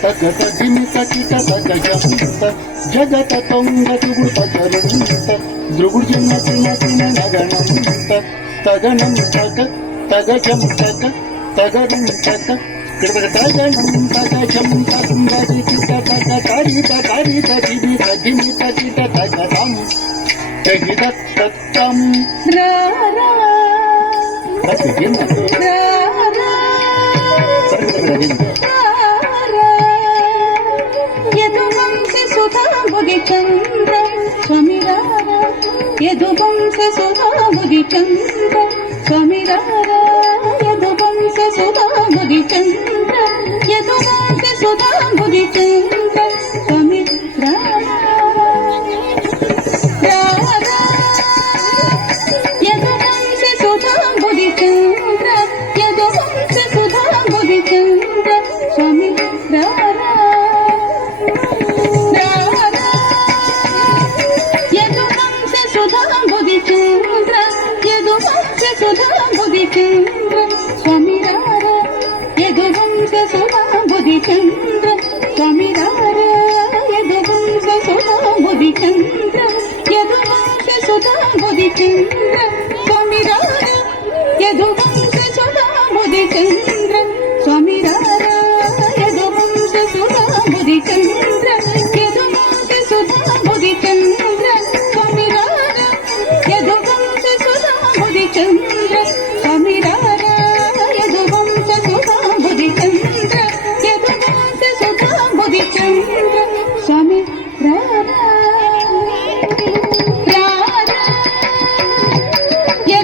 తగత దిమిత కిట తగజంత జగత తొంగ తుగుత చరుంత ద్రుగుడు చిన్న చిన్న చిన్న నగణంత తగనం తగ తగజం తగ తగరం తగ తగనం తగజం తగది కిట తగ తరిత తరిత దిమిత దిమిత కిట తగతం తగిద తత్తం రా రా యదువంశ సుధాబుది చంద్ర స్వామిరార యదువంశ సుధాబుది చంద్ర స్వామిరార యదువంశ సుధాబుది చంద్ర యదువంశ సుధాబుది చంద్ర స్వామిరార చంద్ర స్వామిరార యదువంశ సుధాబుది చంద్ర యదువంశ సుధాబుది చంద్ర స్వామిరార యదువంశ సుధాబుది చంద్ర స్వామిరార యదువంశ సుధాబుది చంద్ర యదువంశ సుధాబుది చంద్ర స్వామిరార యదువంశ సుధాబుది చంద్ర స్వామిరార యదువంశ సుధాబుది చంద్ర చంద్ర స్వామి రారా రారా యదువంశ సుధాబుది చంద్ర యదువంశ సుధాబుది చంద్ర స్వామి రారా యదువంశ సుధాబుది చంద్ర స్వామి రారా యదువంశ సుధాబుది చంద్ర స్వామి రారా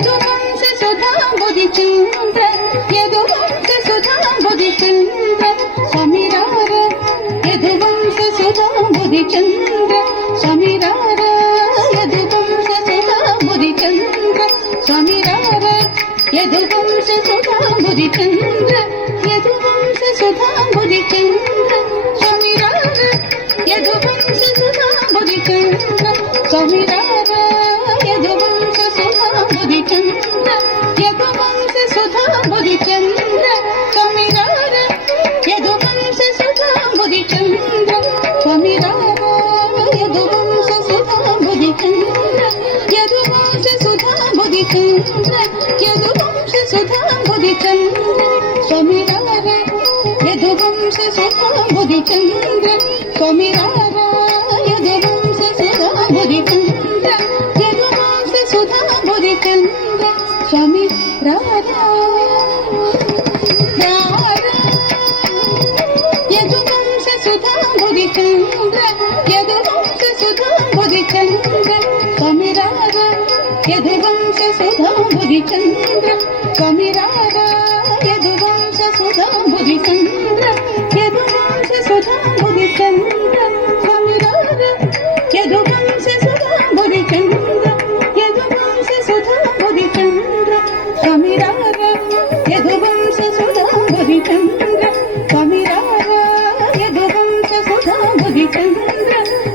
యదువంశ సుధాబుది చంద్ర యదువంశ సుధాబుది చంద్ర స్వామిరార యదువంశ సుధాబుది చంద్ర స్వామిరార యదువంశ సుధాబుది చంద్ర యదువంశ సుధాబుది చంద్ర స్వామిరార యదువంశ సుధాబుది చంద్ర స్వామిరార యదువంశ సుధాబుది చంద్ర యదువంశ సుధాబుది చంద్ర యదువంశ సుధాబుది చంద్ర స్వామిరార యదువంశ సుధాబుది చంద్ర స్వామిరార యదువంశ సుధాబుది చంద్ర యదువంశ సుధాబుది చంద్ర స్వామిరార యదువంశ సుధాబుది చంద్ర యదువంశ సుధాబుది చంద్ర స్వామిరార యదువంశ సుధాబుది చంద్ర స్వామిరార యదువంశ సుధాబుది చంద్ర యదువంశ సుధాబుది చంద్ర స్వామిరార యదువంశ సుధాబుది చంద్ర యదువంశ సుధాబుది చంద్ర స్వామిరార యదువంశ సుధాబుది చంద్ర స్వామిరార యదువంశ సుధాబుది చంద్ర యదువంశ సుధాబుది చంద్ర స్వామిరార యదువంశ సుధాబుది చంద్ర స్వామిరార యదువంశ సుధాబుది చంద్ర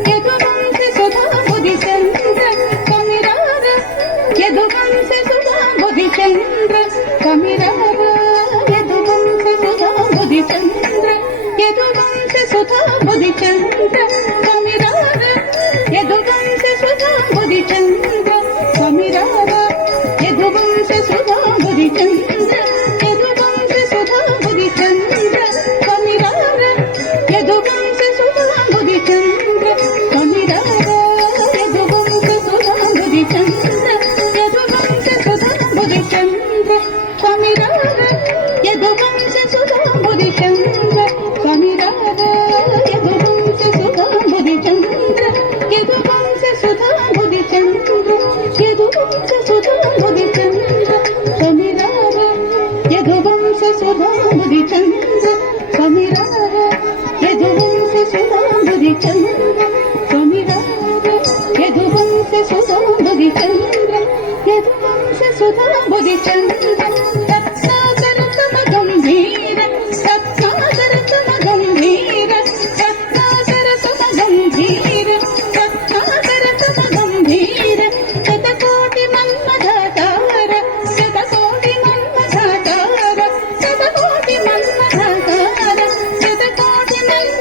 యదువంశ సుధాబుది చంద్ర స్వామిరార యదువంశ సుధాబుది చంద్ర స్వామిరార యదువంశ సుధాబుది చంద్ర యదువంశ సుధాబుది చంద్ర స్వామిరార యదువంశ సుధాబుది చంద్ర స్వామిరార యదువంశ సుధాబుది చంద్ర యదువంశ సుధాబుది చంద్ర స్వామిరార యదువంశ సుధాబుది చంద్ర స్వామిరార యదువంశ సుధాబుది చంద్ర యదువంశ సుధాబుది చంద్ర యదువంశ సుధాబుది చంద్ర స్వామిరార యదువంశ సుధాబుది చంద్ర స్వామిరార యదువంశ సుధాబుది చంద్ర స్వామిరార యదువంశ సుధాబుది చంద్ర యదువంశ సుధాబుది చంద్ర రత్నాకర తమ గంభీర రత్నాకర తమ గంభీర రత్నాకర తమ గంభీర రత్నాకర తమ గంభీర శతకోటి మన్మథాకార శతకోటి మన్మథాకార శతకోటి మన్మథాకార శతకోటి మన్మథాకార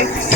Thank you.